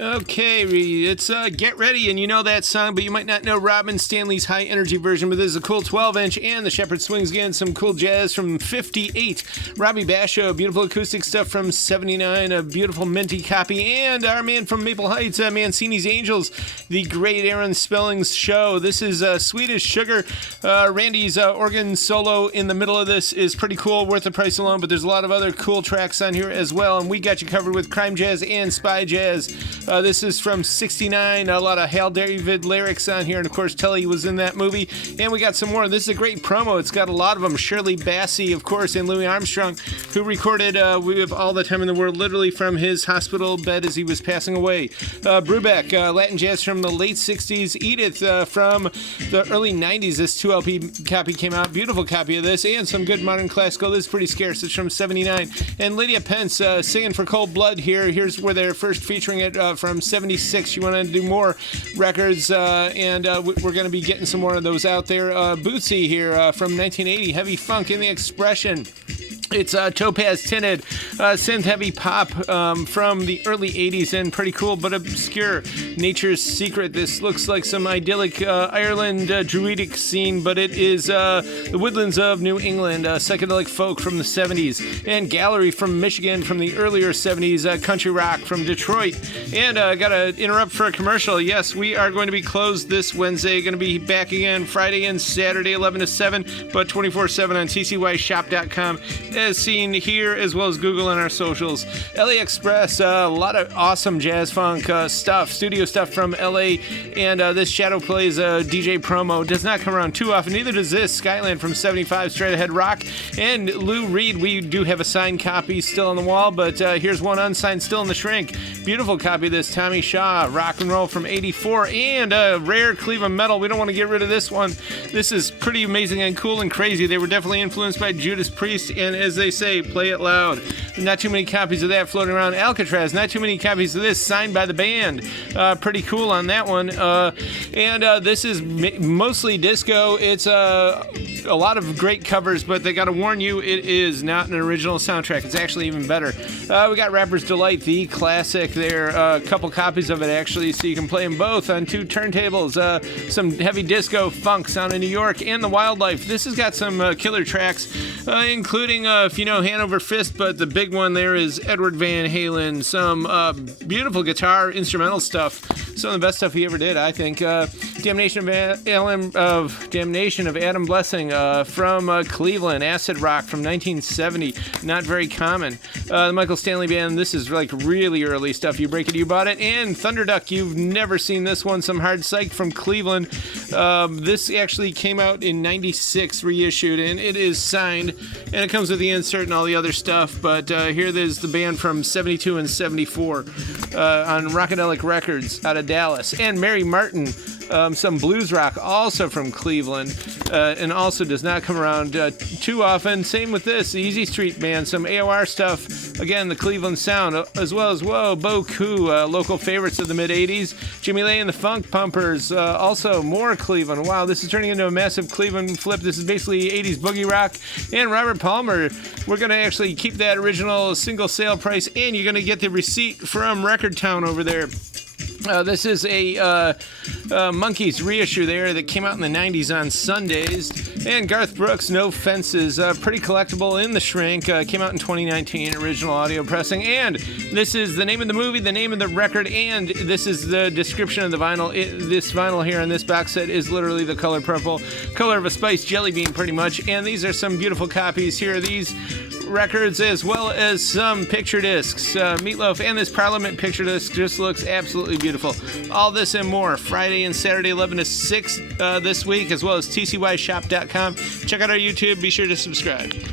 Okay, it's Get Ready, and you know that song, but you might not know Robin Stanley's high energy version, but this is a cool 12-inch, and the Shepherd Swings again, some cool jazz from 58. Robbie Basho, beautiful acoustic stuff from 79, a beautiful minty copy, and our man from Maple Heights, Mancini's Angels, the great Aaron Spelling's show. This is Sweet as Sugar. Randy's organ solo in the middle of this is pretty cool, worth the price alone, but there's a lot of other cool tracks on here as well, and we got you covered with crime jazz and spy jazz. This is from 69, a lot of Hal David lyrics on here, and of course Telly was in that movie, and we got some more. This is a great promo. It's got a lot of them. Shirley Bassey, of course, and Louis Armstrong, who recorded We Have All the Time in the World literally from his hospital bed as he was passing away. Brubeck, Latin jazz from the late 60s. Edith from the early 90s. This 2LP copy came out. Beautiful copy of this, and some good modern classical. This is pretty scarce. It's from 79. And Lydia Pence singing for Cold Blood here. Here's where they're first featuring it from 76. She wanted to do more records, and we're going to be getting some more of those out there. Bootsy here from 1980. Heavy Funk in the Expression. It's Topaz tinted synth heavy pop from the early 80s, and pretty cool but obscure. Nature's Secret. This looks like some idyllic Ireland druidic scene, but it is the woodlands of New England, psychedelic folk from the 70s, and Gallery from Michigan from the earlier 70s, country rock from Detroit. And gotta interrupt for a commercial. Yes, we are going to be closed this Wednesday. Going to be back again Friday and Saturday, 11 to 7, but 24/7 on tcyshop.com. As seen here, as well as Google and our socials. LA Express, a lot of awesome jazz funk stuff, studio stuff from LA, and this Shadow Plays DJ promo does not come around too often. Neither does this Skyland from 75, Straight Ahead Rock, and Lou Reed. We do have a signed copy still on the wall, but here's one unsigned still in the shrink. Beautiful copy of this Tommy Shaw, Rock and Roll from 84, and rare Cleveland metal. We don't want to get rid of this one. This is pretty amazing and cool and crazy. They were definitely influenced by Judas Priest, and as they say, play it loud. Not too many copies of that floating around. Alcatraz, not too many copies of this signed by the band. Pretty cool on that one. And this is mostly disco. It's a lot of great covers, but they got to warn you, it is not an original soundtrack. It's actually even better. We got Rapper's Delight, the classic there. A couple copies of it, actually, so you can play them both on two turntables. Some heavy disco funk sound in New York, and The Wildlife. This has got some killer tracks, including, if you know Hanover Fist, but the big one there is Edward Van Halen. Some beautiful guitar instrumental stuff. Some of the best stuff he ever did, I think. Damnation of Adam Blessing from Cleveland. Acid Rock from 1970. Not very common. The Michael Stanley Band. This is like really early stuff. You Break It, You Bought It. And Thunderduck. You've never seen this one. Some Hard Psych from Cleveland. This actually came out in 96, reissued, and it is signed. And it comes with the insert and all the other stuff. But here there's the band from 72 and 74 on Rockadelic Records out of Dallas. And Mary Martin, some blues rock, also from Cleveland, and also does not come around too often. Same with this, the Easy Street Band, some AOR stuff. Again, the Cleveland sound, as well as Bo Koo, local favorites of the mid-'80s. Jimmy Lay and the Funk Pumpers, also more Cleveland. Wow, this is turning into a massive Cleveland flip. This is basically 80s boogie rock. And Robert Palmer, we're going to actually keep that original single sale price, and you're going to get the receipt from Record Town over there. This is a Monkees reissue there that came out in the 90s on Sundays. And Garth Brooks, No Fences, pretty collectible in the shrink. Came out in 2019, original audio pressing. And this is the name of the movie, the name of the record, and this is the description of the vinyl. This vinyl here in this box set is literally the color purple, color of a spiced jelly bean pretty much. And these are some beautiful copies here. These records, as well as some picture discs. Meatloaf and this Parliament picture disc just looks absolutely beautiful. All this and more Friday and Saturday 11 to 6 this week, as well as tcyshop.com. Check out our YouTube. Be sure to subscribe.